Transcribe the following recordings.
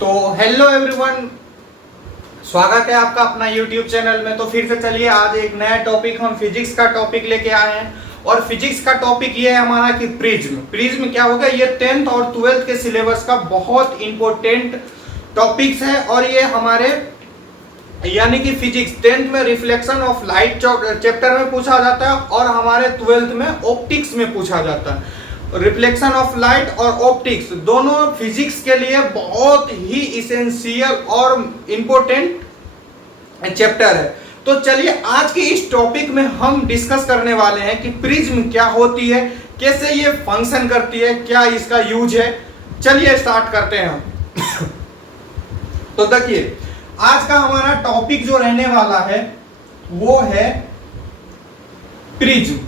तो hello everyone, स्वागत है आपका अपना यूट्यूब चैनल में। तो फिर से चलिए, आज एक नया टॉपिक हम फिजिक्स का टॉपिक लेके आए हैं। और फिजिक्स का टॉपिक ये है हमारा कि प्रिज्म क्या होगा। ये 10th और 12th के सिलेबस का बहुत इंपॉर्टेंट टॉपिक्स है। और ये हमारे यानी कि फिजिक्स 10th में रिफ्लेक्शन ऑफ लाइट चैप्टर में पूछा जाता है और हमारे 12th में ऑप्टिक्स में पूछा जाता है। रिफ्लेक्शन ऑफ लाइट और ऑप्टिक्स दोनों फिजिक्स के लिए बहुत ही इसेंशियल और इम्पोर्टेंट चैप्टर है। तो चलिए, आज के इस टॉपिक में हम डिस्कस करने वाले हैं कि प्रिज्म क्या होती है, कैसे ये फंक्शन करती है, क्या इसका यूज है। चलिए स्टार्ट करते हैं हम। तो देखिए, आज का हमारा टॉपिक जो रहने वाला है वो है प्रिज्म।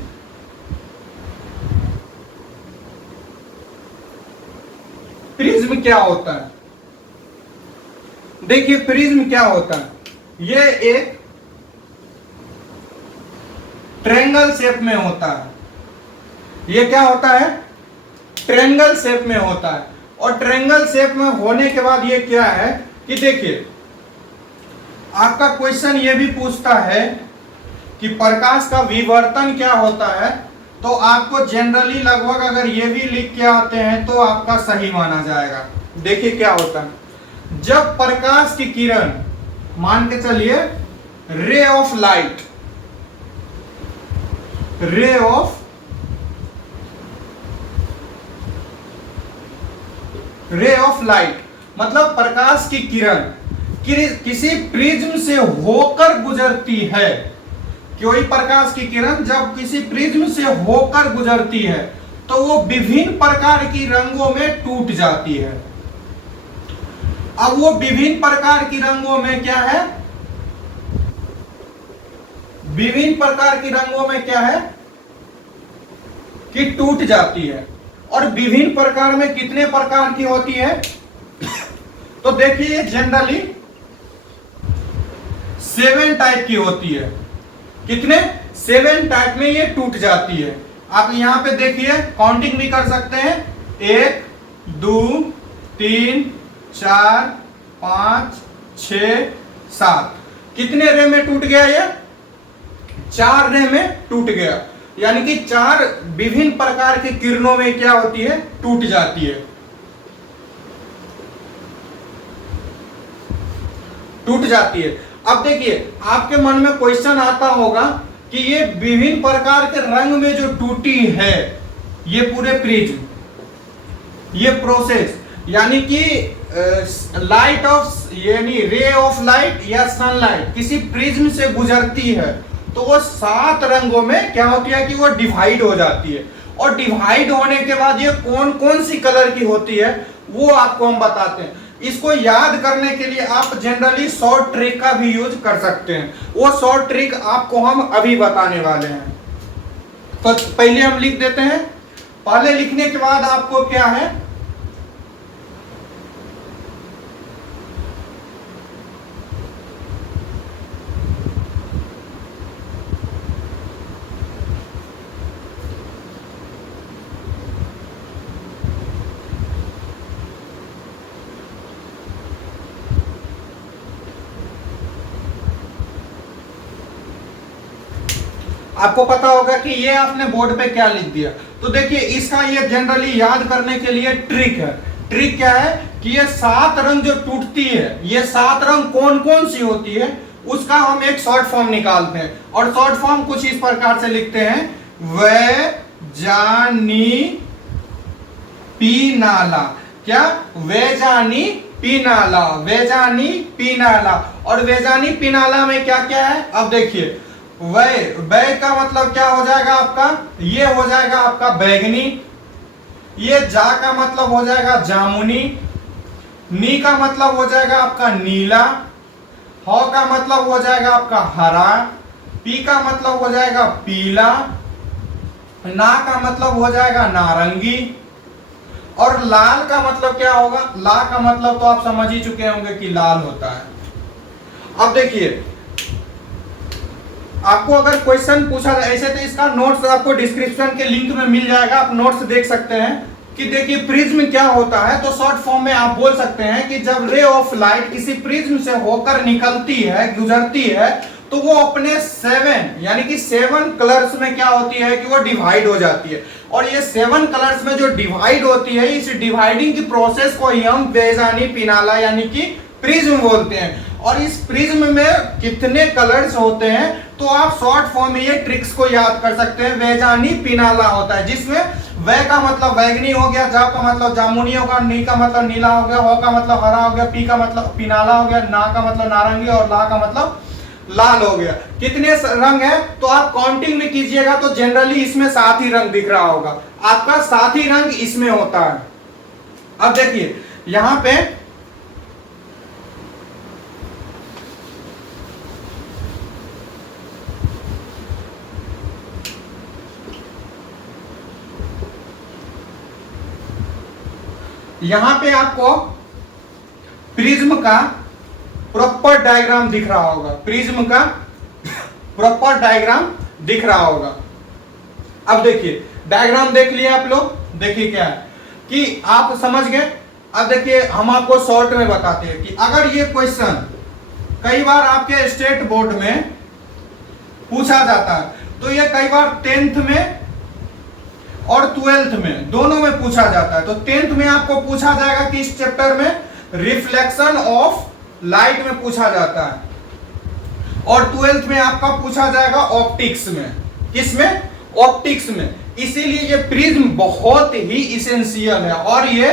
प्रिज्म क्या होता है? देखिए, प्रिज्म क्या होता है। ये एक ट्रायंगल शेप में होता है। ये क्या होता है? ट्रायंगल शेप में होता है। और ट्रायंगल शेप में होने के बाद ये क्या है कि देखिए, आपका क्वेश्चन ये भी पूछता है कि प्रकाश का विवर्तन क्या होता है। तो आपको जनरली लगभग अगर ये भी लिख के आते हैं तो आपका सही माना जाएगा। देखिए क्या होता है, जब प्रकाश की किरण, मान के चलिए रे ऑफ लाइट मतलब प्रकाश की किरण किसी प्रिज्म से होकर गुजरती है। कोई प्रकाश की किरण जब किसी प्रिज्म से होकर गुजरती है तो वो विभिन्न प्रकार की रंगों में टूट जाती है। अब वो विभिन्न प्रकार की रंगों में क्या है? विभिन्न प्रकार की रंगों में क्या है कि टूट जाती है। और विभिन्न प्रकार में कितने प्रकार की होती है? तो देखिए, जनरली 7 टाइप की होती है। कितने? 7 टाइप में ये टूट जाती है। आप यहां पे देखिए, काउंटिंग भी कर सकते हैं। 1 2 3 4 5 6 7। कितने रे में टूट गया? ये 4 रे में टूट गया। यानी कि 4 विभिन्न प्रकार की किरणों में क्या होती है? टूट जाती है। टूट जाती है। अब देखिए, आपके मन में क्वेश्चन आता होगा कि ये विभिन्न प्रकार के रंग में जो टूटी है ये पूरे प्रिज्म, ये प्रोसेस यानी कि लाइट ऑफ यानी रे ऑफ लाइट या सनलाइट किसी प्रिज्म से गुजरती है तो वो 7 रंगों में क्या होती है कि वो डिवाइड हो जाती है। और डिवाइड होने के बाद ये कौन कौन सी कलर की होती है वो आपको हम बताते हैं। इसको याद करने के लिए आप जनरली शॉर्ट ट्रिक का भी यूज कर सकते हैं। वो शॉर्ट ट्रिक आपको हम अभी बताने वाले हैं। तो पहले हम लिख देते हैं। पहले लिखने के बाद आपको क्या है, आपको पता होगा कि ये आपने बोर्ड पे क्या लिख दिया। तो देखिए, इसका ये जनरली याद करने के लिए ट्रिक है। ट्रिक क्या है कि ये 7 रंग जो टूटती है, ये 7 रंग कौन कौन सी होती है उसका हम एक शॉर्ट फॉर्म निकालते हैं। और शॉर्ट फॉर्म कुछ इस प्रकार से लिखते हैं, वैजानी पीनाला। क्या? वैजानी पीनाला, वैजानी पीनाला। और वैजानी पीनाला में क्या क्या है? अब देखिए, वै का मतलब क्या हो जाएगा आपका? ये हो जाएगा आपका बैगनी। ये जा का मतलब हो जाएगा जामुनी। नी का मतलब हो जाएगा आपका नीला। ह का मतलब हो जाएगा आपका हरा। पी का मतलब हो जाएगा पीला। ना का मतलब हो जाएगा नारंगी। और लाल का मतलब क्या होगा? ला का मतलब तो आप समझ ही चुके होंगे कि लाल होता है। अब देखिए, आपको अगर क्वेश्चन पूछा ऐसे तो इसका नोट्स आपको डिस्क्रिप्शन के लिंक में मिल जाएगा, आप नोट्स देख सकते हैं कि देखिए प्रिज्म क्या होता है, तो शॉर्ट फॉर्म में आप बोल सकते हैं कि जब रे ऑफ लाइट किसी प्रिज्म से होकर निकलती है, गुजरती है, तो वो अपने 7 यानी कि 7 कलर्स में क्या होती है कि वो डिवाइड हो जाती है। और ये 7 कलर्स में जो डिवाइड होती है, इस डिवाइडिंग की प्रोसेस को ही हम बेजानी पिनाला यानी कि प्रिज्म बोलते हैं। और इस प्रिज्म में कितने कलर्स होते हैं, तो आप शॉर्ट फॉर्म में ये ट्रिक्स को याद कर सकते हैं। वेजानी पिनाला होता है, जिसमें वै का मतलब बैगनी हो गया, जा का मतलब जामुनी होगा, नी का मतलब नीला हो गया, हो का मतलब हरा हो गया, पी का मतलब पिनाला हो गया, ना का मतलब नारंगी और ला का मतलब लाल हो गया। कितने रंग है, तो आप काउंटिंग में कीजिएगा तो जनरली इसमें 7 ही रंग दिख रहा होगा, आपका 7 ही रंग इसमें होता है। अब देखिए यहां पे आपको प्रिज्म का प्रॉपर डायग्राम दिख रहा होगा, प्रिज्म का प्रॉपर डायग्राम दिख रहा होगा। अब देखिए डायग्राम देख लिया आप लोग, देखिए क्या है कि आप समझ गए। अब देखिए हम आपको शॉर्ट में बताते हैं कि अगर ये क्वेश्चन कई बार आपके स्टेट बोर्ड में पूछा जाता है, तो ये कई बार 10th में और 12th में दोनों में पूछा जाता है। तो 10th में आपको पूछा जाएगा कि इस चैप्टर में रिफ्लेक्शन ऑफ लाइट में पूछा जाता है, और 12th में आपका पूछा जाएगा ऑप्टिक्स में। किसमें? ऑप्टिक्स में। इसीलिए ये प्रिज्म बहुत ही इसेंशियल है, और ये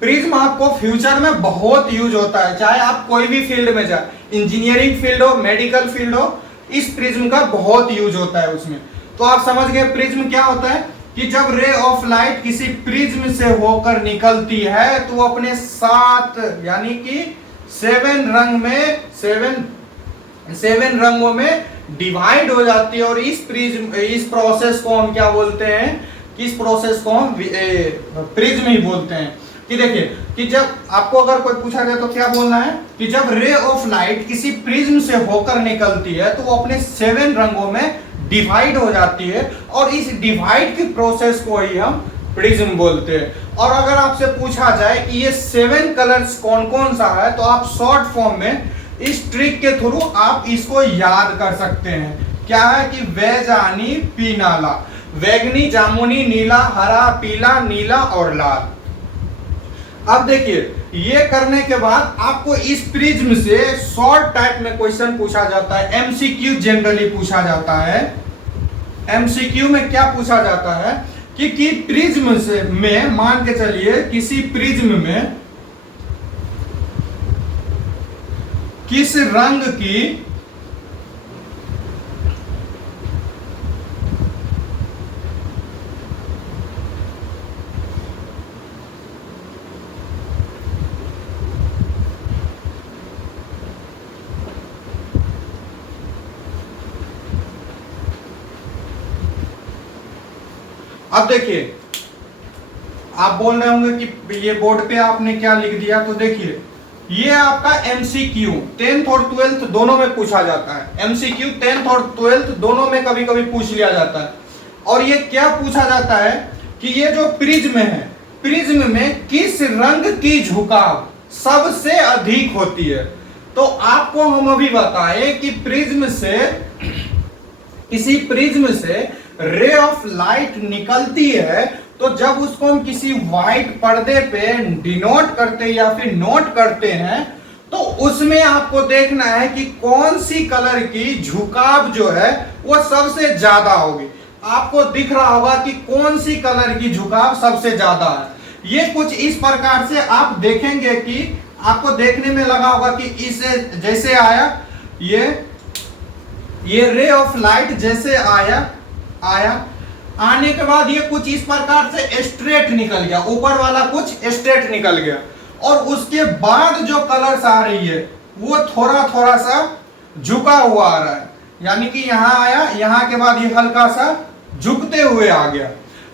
प्रिज्म आपको फ्यूचर में बहुत यूज होता है, चाहे आप कोई भी फील्ड में जाए, इंजीनियरिंग फील्ड हो, मेडिकल फील्ड हो, इस प्रिज्म का बहुत यूज होता है उसमें। तो आप समझ गए प्रिज्म क्या होता है कि जब रे ऑफ लाइट किसी प्रिज्म से होकर निकलती है, तो वो अपने 7 यानी कि 7 रंग में 7 रंगों में डिवाइड हो जाती है। और इस प्रोसेस को हम क्या बोलते हैं, कि इस प्रोसेस को हम प्रिज्म ही बोलते हैं। कि देखिए कि जब आपको अगर कोई पूछा जाए तो क्या बोलना है कि जब रे ऑफ लाइट किसी प्रिज्म से होकर निकलती है, तो वो अपने 7 रंगों में डिवाइड हो जाती है, और इस डिवाइड की प्रोसेस को ही हम प्रिज्म बोलते हैं। और अगर आपसे पूछा जाए कि ये 7 कलर्स कौन कौन सा है, तो आप शॉर्ट फॉर्म में इस ट्रिक के थ्रू आप इसको याद कर सकते हैं। क्या है कि वैजानी पिनाला, वैगनी, जामुनी, नीला, हरा, पीला, नीला और लाल। अब देखिए ये करने के बाद आपको इस प्रिज्म से शॉर्ट टाइप में क्वेश्चन पूछा जाता है, एमसीक्यू जनरली पूछा जाता है। एमसीक्यू में क्या पूछा जाता है कि प्रिज्म से में मान के चलिए किसी प्रिज्म में किस रंग की अब देखिए आप बोल रहे होंगे कि ये बोर्ड पे आपने क्या लिख दिया, तो देखिए ये आपका एमसीक्यू 10th और 12th दोनों में पूछा जाता है। एमसीक्यू 10th और 12th दोनों में कभी कभी पूछ लिया जाता है। और ये क्या पूछा जाता है कि ये जो प्रिज्म है, प्रिज्म में किस रंग की झुकाव सबसे अधिक होती है। तो आपको हम अभी बताए कि प्रिज्म से, किसी प्रिज्म से रे ऑफ लाइट निकलती है, तो जब उसको हम किसी व्हाइट पर्दे पे डिनोट करते या फिर नोट करते हैं, तो उसमें आपको देखना है कि कौन सी कलर की झुकाव जो है वो सबसे ज्यादा होगी। आपको दिख रहा होगा कि कौन सी कलर की झुकाव सबसे ज्यादा है। ये कुछ इस प्रकार से आप देखेंगे कि आपको देखने में लगा होगा कि इसे जैसे आया ये रे ऑफ लाइट जैसे आया आने के बाद ये कुछ इस प्रकार से स्ट्रेट निकल गया, ऊपर वाला कुछ स्ट्रेट निकल गया, और उसके बाद जो कलर्स आ रही है वो थोड़ा थोड़ा सा झुका हुआ आ रहा है। यानी कि यहां आया, यहां के बाद ये हल्का सा झुकते हुए आ गया।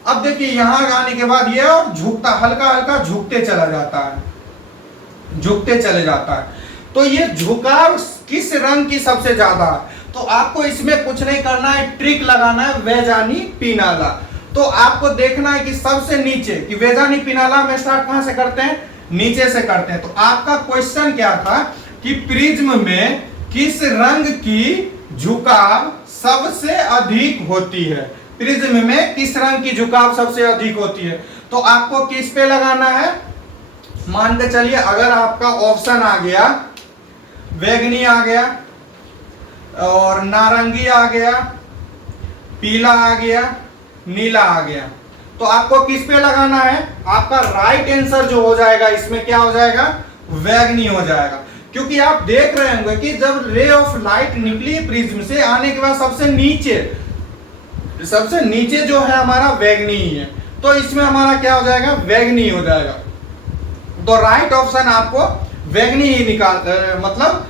अब देखिए यहां आने के बाद ये और झुकता, हल्का हल्का झुकते चला जाता है, झुकते चले जाता है। तो ये झुकाव किस रंग की सबसे ज्यादा है, तो आपको इसमें कुछ नहीं करना है, ट्रिक लगाना है, वैजानी पिनाला। तो आपको देखना है कि सबसे नीचे कि वेजानी पिनाला में स्टार्ट कहां से करते हैं, नीचे से करते हैं। तो आपका क्वेश्चन क्या था कि प्रिज्म में किस रंग की झुकाव सबसे अधिक होती है, प्रिज्म में किस रंग की झुकाव सबसे अधिक होती है। तो आपको किस पे लगाना है, मान के चलिए अगर आपका ऑप्शन आ गया बैगनी आ गया और नारंगी आ गया, पीला आ गया, नीला आ गया, तो आपको किस पे लगाना है, आपका राइट आंसर जो हो जाएगा इसमें क्या हो जाएगा, बैगनी हो जाएगा। क्योंकि आप देख रहे होंगे कि जब रे ऑफ लाइट निकली प्रिज्म से आने के बाद सबसे नीचे जो है हमारा बैगनी ही है, तो इसमें हमारा क्या हो जाएगा, बैगनी हो जाएगा। तो राइट ऑप्शन आपको बैगनी ही मतलब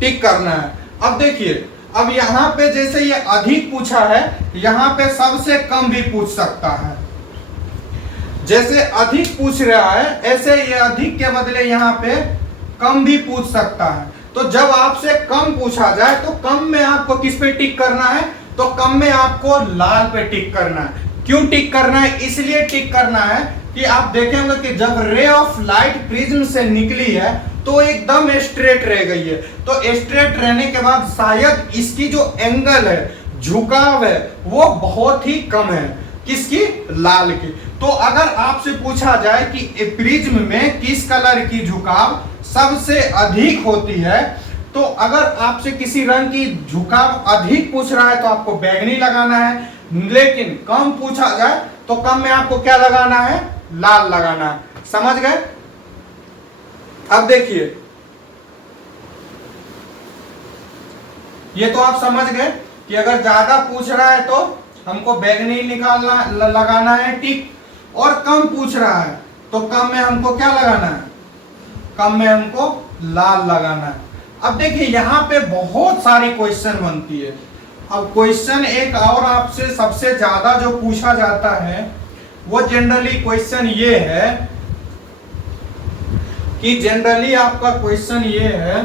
टिक करना है। अब देखिए, अब यहां पे जैसे ये अधिक पूछा है, यहां पे सबसे कम भी पूछ सकता है। जैसे अधिक पूछ रहा है ऐसे ये अधिक के बदले यहां पे कम भी पूछ सकता है। तो जब आपसे कम पूछा जाए तो कम में आपको किस पे टिक करना है, तो कम में आपको लाल पे टिक करना है। क्यों टिक करना है, इसलिए टिक करना है कि आप देखेंगे कि जब रे ऑफ लाइट प्रिज्म से निकली है तो एकदम स्ट्रेट रह गई है। तो स्ट्रेट रहने के बाद शायद इसकी जो एंगल है, झुकाव है, वो बहुत ही कम है, किसकी, लाल की। तो अगर आपसे पूछा जाए कि प्रिज्म में किस कलर की झुकाव सबसे अधिक होती है, तो अगर आपसे किसी रंग की झुकाव अधिक पूछ रहा है तो आपको बैगनी लगाना है, लेकिन कम पूछा जाए तो कम में आपको क्या लगाना है, लाल लगाना है। समझ गए। अब देखिए, ये तो आप समझ गए कि अगर ज्यादा पूछ रहा है तो हमको बैगनी निकालना लगाना है टिक, और कम पूछ रहा है तो कम में हमको क्या लगाना है, कम में हमको लाल लगाना है। अब देखिए यहां पे बहुत सारी क्वेश्चन बनती है। अब क्वेश्चन एक और आपसे सबसे ज्यादा जो पूछा जाता है वो जनरली क्वेश्चन ये है कि जनरली आपका क्वेश्चन ये है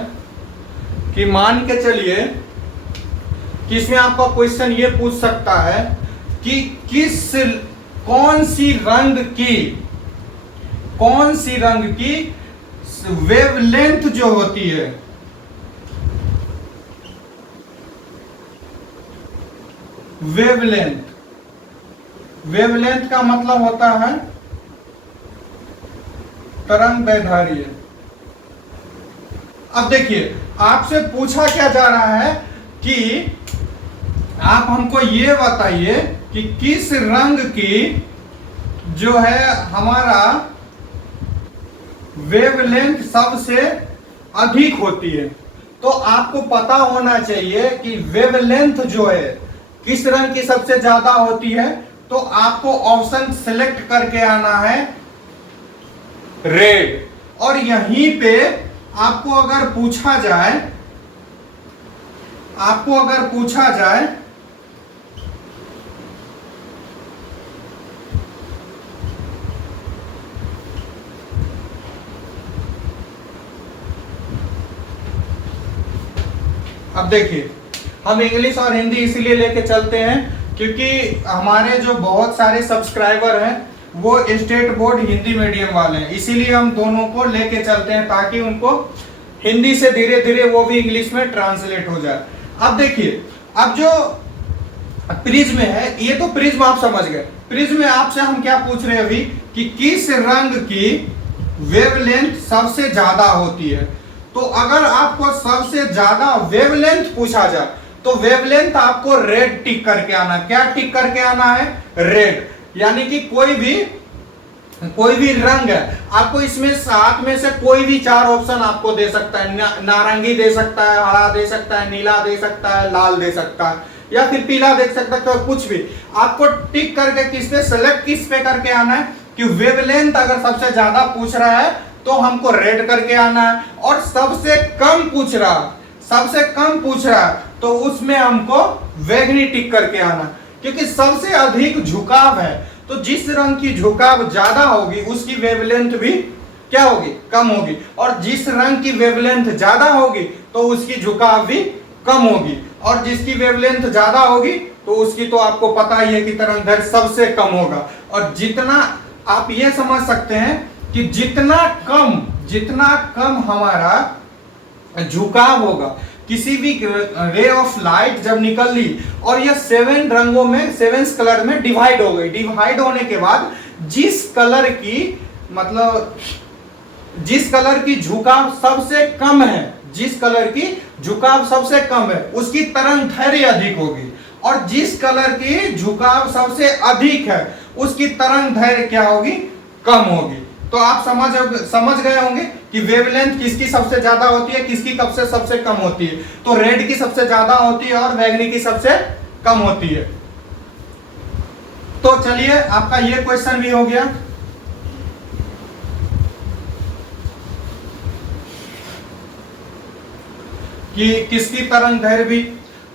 कि मान के चलिए कि इसमें आपका क्वेश्चन ये पूछ सकता है कि कौन सी रंग की वेवलेंथ जो होती है, वेवलेंथ का मतलब होता है तरंग दैर्ध्य। अब देखिए आपसे पूछा क्या जा रहा है कि आप हमको ये बताइए कि किस रंग की जो है हमारा वेवलेंथ सबसे अधिक होती है। तो आपको पता होना चाहिए कि वेवलेंथ जो है किस रंग की सबसे ज्यादा होती है, तो आपको ऑप्शन सिलेक्ट करके आना है रेड। और यहीं पे आपको अगर पूछा जाए अब देखिए हम इंग्लिश और हिंदी इसीलिए लेके चलते हैं क्योंकि हमारे जो बहुत सारे सब्सक्राइबर हैं वो स्टेट बोर्ड हिंदी मीडियम वाले हैं, इसीलिए हम दोनों को लेके चलते हैं ताकि उनको हिंदी से धीरे धीरे वो भी इंग्लिश में ट्रांसलेट हो जाए। अब देखिए, अब जो प्रिज्म है, ये तो प्रिज्म आप समझ गए। प्रिज्म में आपसे हम क्या पूछ रहे हैं अभी कि किस रंग की वेवलेंथ सबसे ज्यादा होती है। तो अगर आपको सबसे ज्यादा वेवलेंथ पूछा जाए तो वेवलेंथ आपको रेड टिक करके आना। क्या टिक करके आना है, रेड। यानी कि कोई भी रंग है, आपको इसमें 7 में से कोई भी 4 ऑप्शन आपको दे सकता है। नारंगी दे सकता है, हरा दे सकता है, नीला दे सकता है, लाल दे सकता है, या फिर पीला दे सकता है, तो कुछ भी आपको टिक करके किस पे सेलेक्ट किस पे करके आना है कि वेवलेंथ अगर सबसे ज्यादा पूछ रहा है तो हमको रेड करके आना है, और सबसे कम पूछ रहा है तो उसमें हमको बैगनी टिक करके आना। क्योंकि सबसे अधिक झुकाव है तो जिस रंग की झुकाव ज्यादा होगी उसकी वेवलेंथ भी क्या होगी, कम होगी, और जिस रंग की वेवलेंथ ज्यादा होगी तो उसकी झुकाव भी कम होगी, और जिसकी वेवलेंथ ज्यादा होगी तो उसकी तो आपको पता ही है कि तरंग दैर्घ्य सबसे कम होगा। और जितना आप ये समझ सकते हैं कि जितना कम हमारा झुकाव होगा, किसी भी रे ऑफ लाइट जब निकल ली और यह 7 रंगों में 7 कलर में डिवाइड हो गई, डिवाइड होने के बाद जिस कलर की झुकाव सबसे कम है, जिस कलर की झुकाव सबसे कम है उसकी तरंग दैर्घ्य अधिक होगी, और जिस कलर की झुकाव सबसे अधिक है उसकी तरंग दैर्घ्य क्या होगी, कम होगी। तो आप समझ गए होंगे कि वेवलेंथ किसकी सबसे ज्यादा होती है, किसकी कब से सबसे कम होती है। तो रेड की सबसे ज्यादा होती है और बैंगनी की सबसे कम होती है। तो चलिए आपका ये क्वेश्चन भी हो गया। कि किसकी तरंग दैर्घ्य भी।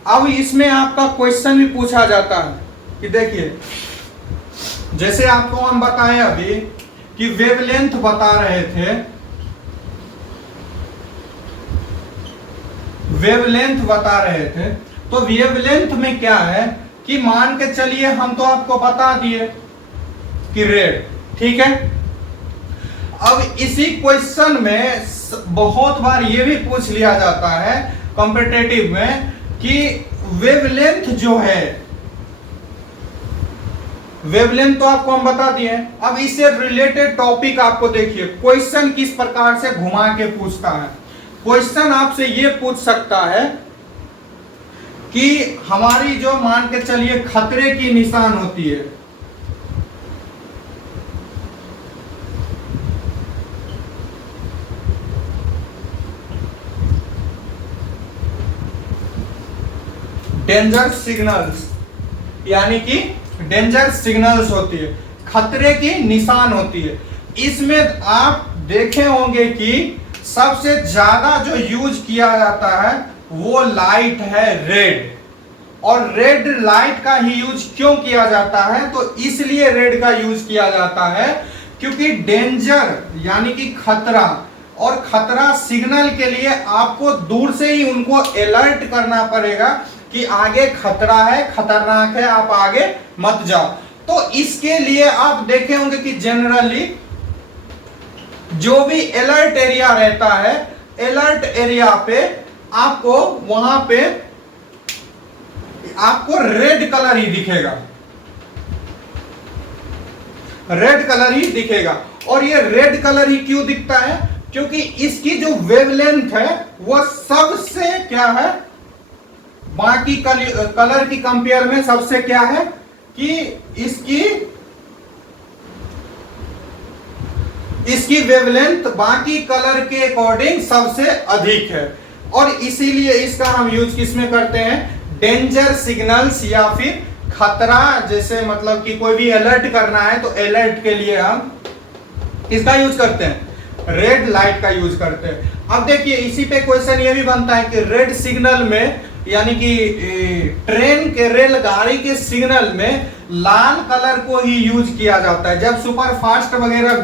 अब इसमें आपका क्वेश्चन भी पूछा जाता है कि देखिए, जैसे आपको हम बताएं अभी कि वेवलेंथ बता रहे थे, तो वेवलेंथ में क्या है कि मान के चलिए हम तो आपको बता दिए कि रेड, ठीक है। अब इसी क्वेश्चन में बहुत बार ये भी पूछ लिया जाता है कॉम्पिटिटिव में कि वेवलेंथ जो है, वेवलेंथ तो आपको हम बता दिए। अब इससे रिलेटेड टॉपिक आपको देखिए, क्वेश्चन किस प्रकार से घुमा के पूछता है। क्वेश्चन आपसे ये पूछ सकता है कि हमारी जो मान के चलिए खतरे की निशान होती है, डेंजर सिग्नल्स, यानी कि डेंजर सिग्नल्स होती है, खतरे की निशान होती है। इसमें आप देखे होंगे कि सबसे ज्यादा जो यूज किया जाता है वो लाइट है रेड। और रेड लाइट का ही यूज क्यों किया जाता है, तो इसलिए रेड का यूज किया जाता है क्योंकि डेंजर यानी कि खतरा, और खतरा सिग्नल के लिए आपको दूर से ही उनको अलर्ट करना पड़ेगा कि आगे खतरा है, खतरनाक है, आप आगे मत जाओ। तो इसके लिए आप देखे होंगे कि जनरली जो भी अलर्ट एरिया रहता है, अलर्ट एरिया पे आपको वहां पे आपको रेड कलर ही दिखेगा, रेड कलर ही दिखेगा। और ये रेड कलर ही क्यों दिखता है, क्योंकि इसकी जो वेवलेंथ है वो सबसे क्या है, बाकी कलर की कंपेयर में सबसे क्या है कि इसकी वेवलेंथ बाकी कलर के अकॉर्डिंग सबसे अधिक है। और इसीलिए इसका हम यूज किसमें करते हैं, डेंजर सिग्नल्स या फिर खतरा, जैसे मतलब कि कोई भी अलर्ट करना है तो अलर्ट के लिए हम इसका यूज करते हैं, रेड लाइट का यूज करते हैं। अब देखिए इसी पे क्वेश्चन ये भी बनता है कि रेड सिग्नल में, यानी कि ट्रेन के, रेलगाड़ी के सिग्नल में लाल कलर को ही यूज किया जाता है। जब सुपर फास्ट वगैरह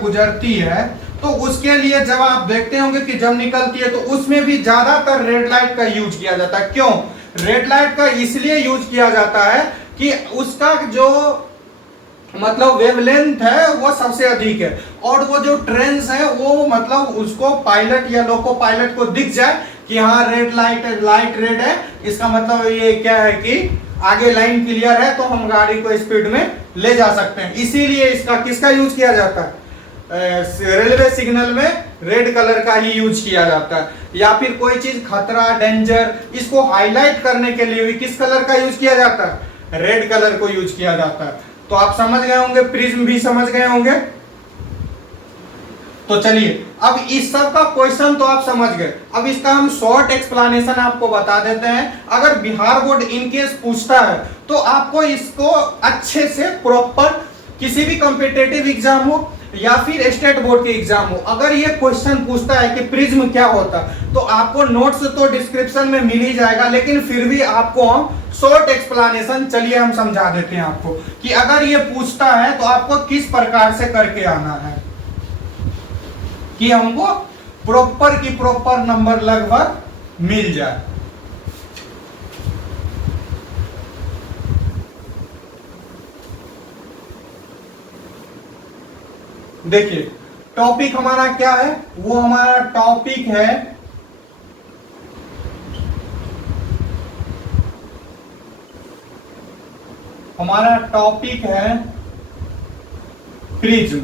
गुजरती है तो उसके लिए जब आप देखते होंगे कि जब निकलती है तो उसमें भी ज्यादातर रेड लाइट का यूज किया जाता है। क्यों रेड लाइट का इसलिए यूज किया जाता है कि उसका जो मतलब वेवलेंथ है वो सबसे अधिक है, और वो जो ट्रेन है वो मतलब उसको पायलट या लोको पायलट को दिख जाए कि हाँ रेड लाइट रेड है, इसका मतलब ये क्या है कि आगे लाइन क्लियर है, तो हम गाड़ी को स्पीड में ले जा सकते हैं। इसीलिए इसका किसका यूज किया जाता है, रेलवे सिग्नल में रेड कलर का ही यूज किया जाता है। या फिर कोई चीज खतरा, डेंजर, इसको हाईलाइट करने के लिए भी किस कलर का यूज किया जाता है, रेड कलर को यूज किया जाता है। तो आप समझ गए होंगे, प्रिज्म भी समझ गए होंगे। तो चलिए अब इस सब का क्वेश्चन तो आप समझ गए। अब इसका हम शॉर्ट एक्सप्लेनेशन आपको बता देते हैं। अगर बिहार बोर्ड इनकेस पूछता है तो आपको इसको अच्छे से प्रॉपर, किसी भी कॉम्पिटिटिव एग्जाम हो या फिर स्टेट बोर्ड के एग्जाम हो, अगर ये क्वेश्चन पूछता है कि प्रिज्म क्या होता है, तो आपको नोट्स तो डिस्क्रिप्शन में मिल ही जाएगा, लेकिन फिर भी आपको हम शॉर्ट एक्सप्लेनेशन, चलिए हम समझा देते हैं आपको कि अगर ये पूछता है तो आपको किस प्रकार से करके आना है कि हमको प्रॉपर की प्रॉपर नंबर लगभग मिल जाए। देखिए टॉपिक हमारा क्या है, वो हमारा टॉपिक है प्रिज्म।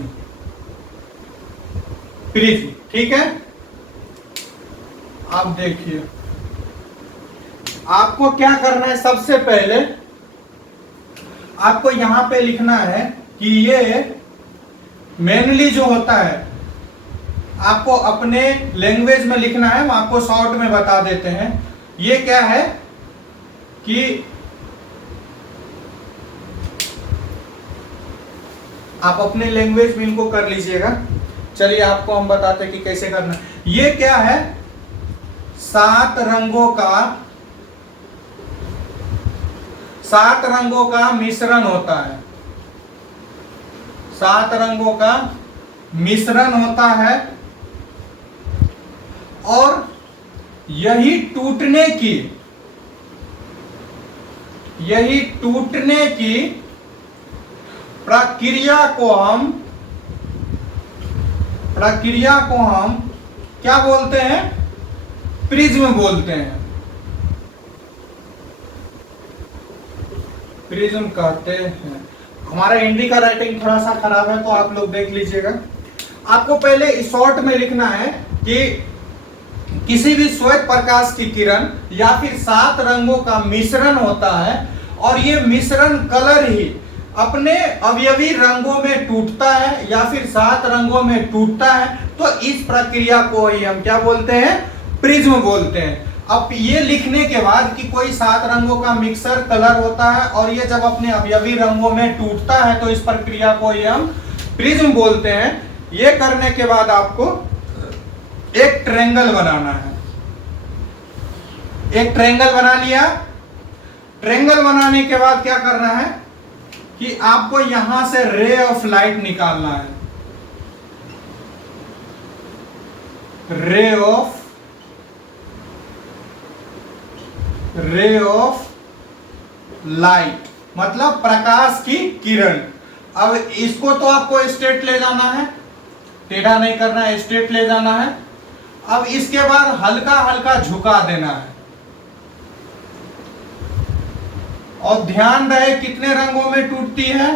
प्रिज्म ठीक है। आप देखिए आपको क्या करना है, सबसे पहले आपको यहां पे लिखना है कि ये मेनली जो होता है, आपको अपने लैंग्वेज में लिखना है, हम आपको शॉर्ट में बता देते हैं। ये क्या है कि आप अपने लैंग्वेज में इनको कर लीजिएगा। चलिए आपको हम बताते हैं कि कैसे करना है। ये क्या है, 7 रंगों का मिश्रण होता है। 7 रंगों का मिश्रण होता है और यही टूटने की प्रक्रिया को हम क्या बोलते हैं, प्रिज्म बोलते हैं। प्रिज्म कहते हैं। हमारा हिंदी का राइटिंग थोड़ा सा खराब है तो आप लोग देख लीजिएगा। आपको पहले शॉर्ट में लिखना है कि किसी भी श्वेत प्रकाश की किरण या फिर 7 रंगों का मिश्रण होता है और ये मिश्रण कलर ही अपने अवयवी रंगों में टूटता है या फिर 7 रंगों में टूटता है, तो इस प्रक्रिया को ही हम क्या बोलते हैं, प्रिज्म बोलते हैं। अब ये लिखने के बाद कि कोई 7 रंगों का मिक्सर कलर होता है और ये जब अपने अवयवी रंगों में टूटता है तो इस प्रक्रिया को ही हम प्रिज्म बोलते हैं। ये करने के बाद आपको एक ट्रायंगल बनाना है। एक ट्रायंगल बना लिया। ट्रायंगल बनाने के बाद क्या करना है कि आपको यहां से रे ऑफ लाइट निकालना है। रे ऑफ लाइट मतलब प्रकाश की किरण। अब इसको तो आपको स्ट्रेट ले जाना है, टेढ़ा नहीं करना है, स्ट्रेट ले जाना है। अब इसके बाद हल्का हल्का झुका देना है और ध्यान रहे कितने रंगों में टूटती है,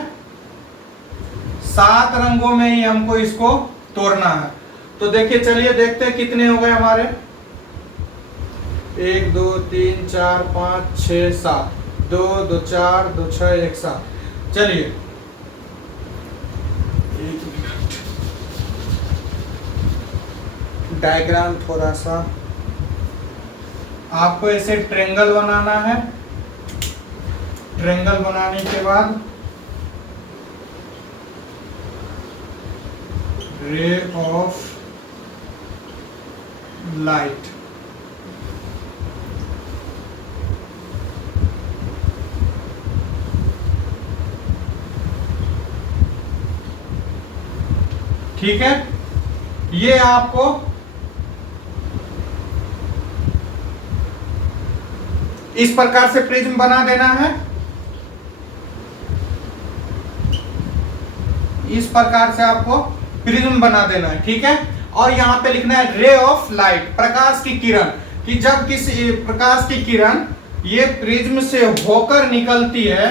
7 रंगों में ही हमको इसको तोड़ना है। तो देखिए चलिए देखते हैं कितने हो गए हमारे, 1 2 3 4 5 6 7, 2 2 4 2 6 1 7। चलिए डायग्राम थोड़ा सा आपको ऐसे ट्रायंगल बनाना है। ट्रायंगल बनाने के बाद रे ऑफ लाइट, ठीक है। ये आपको इस प्रकार से प्रिज्म बना देना है। इस प्रकार से आपको प्रिज्म बना देना है, ठीक है। और यहां पे लिखना है रे ऑफ लाइट, प्रकाश की किरण, कि जब किसी प्रकाश की किरण ये प्रिज्म से होकर निकलती है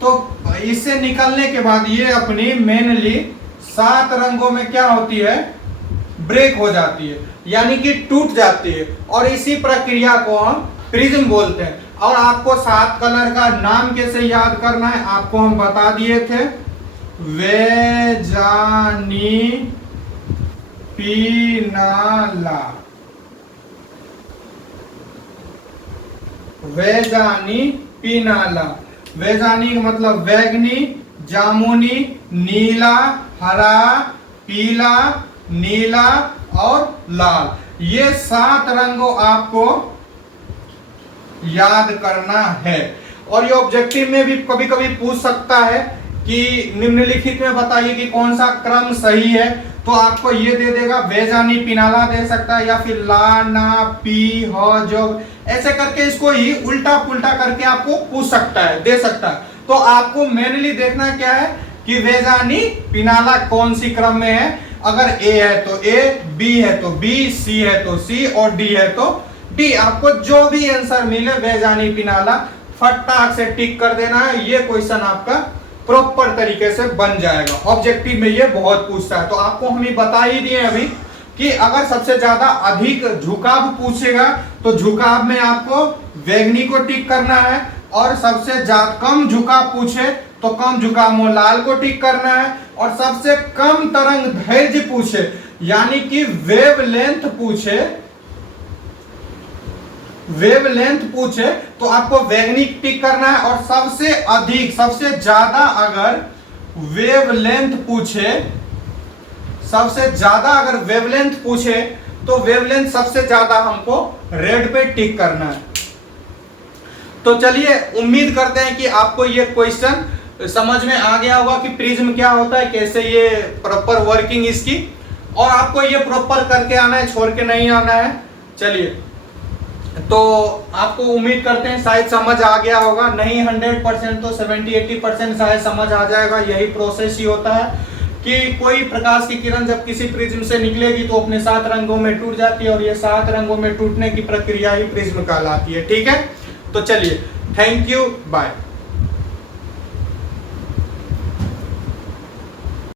तो इससे निकलने के बाद ये अपनी मेनली 7 रंगों में क्या होती है, ब्रेक हो जाती है, यानी कि टूट जाती है। और इसी प्रक्रिया को हम प्रिज्म बोलते हैं। और आपको 7 कलर का नाम कैसे याद करना है, आपको हम बता दिए थे। वेजानी पीनाला, वेजानी पीनाला। वेजानी का मतलब बैगनी, जामुनी, नीला, हरा, पीला, नीला और लाल। ये 7 रंगों आपको याद करना है। और ये ऑब्जेक्टिव में भी कभी कभी पूछ सकता है कि निम्नलिखित में बताइए कि कौन सा क्रम सही है, तो आपको ये दे देगा, वेजानी पिनाला दे सकता है या फिर ला ना पी हो जो, ऐसे करके इसको ही उल्टा पुल्टा करके आपको पूछ सकता है, दे सकता है। तो आपको मेनली देखना क्या है कि वेजानी पिनाला कौन सी क्रम में है। अगर ए है तो ए, बी है तो बी, सी है तो सी और डी है तो डी। आपको जो भी आंसर मिले वेजानी पिनाला फटाक से टिक कर देना है। ये क्वेश्चन आपका प्रॉपर तरीके से बन जाएगा। ऑब्जेक्टिव में ये बहुत पूछता है। तो आपको हम ये बता ही दिए अभी कि अगर सबसे ज्यादा अधिक झुकाव पूछेगा तो झुकाव में आपको वैगनी को टिक करना है, और सबसे ज्यादा कम झुकाव पूछे तो कम झुकाव में लाल को टिक करना है, और सबसे कम तरंग दैर्ध्य पूछे यानी कि वेवलेंथ पूछे तो आपको वैगनी टिक करना है। और सबसे अधिक सबसे ज्यादा अगर वेवलेंथ पूछे तो वेवलेंथ सबसे ज्यादा हमको रेड पे टिक करना है। तो चलिए उम्मीद करते हैं कि आपको ये क्वेश्चन समझ में आ गया होगा कि प्रिज्म क्या होता है, कैसे ये प्रॉपर वर्किंग इसकी, और आपको ये प्रॉपर करके आना है, छोड़ के नहीं आना है। चलिए, तो आपको उम्मीद करते हैं शायद समझ आ गया होगा। नहीं 100% तो 70-80% शायद समझ आ जाएगा। यही प्रोसेस ही होता है कि कोई प्रकाश की किरण जब किसी प्रिज्म से निकलेगी तो अपने 7 रंगों में टूट जाती है, और ये 7 रंगों में टूटने की प्रक्रिया ही प्रिज्म कहलाती है। ठीक है, तो चलिए, थैंक यू, बाय।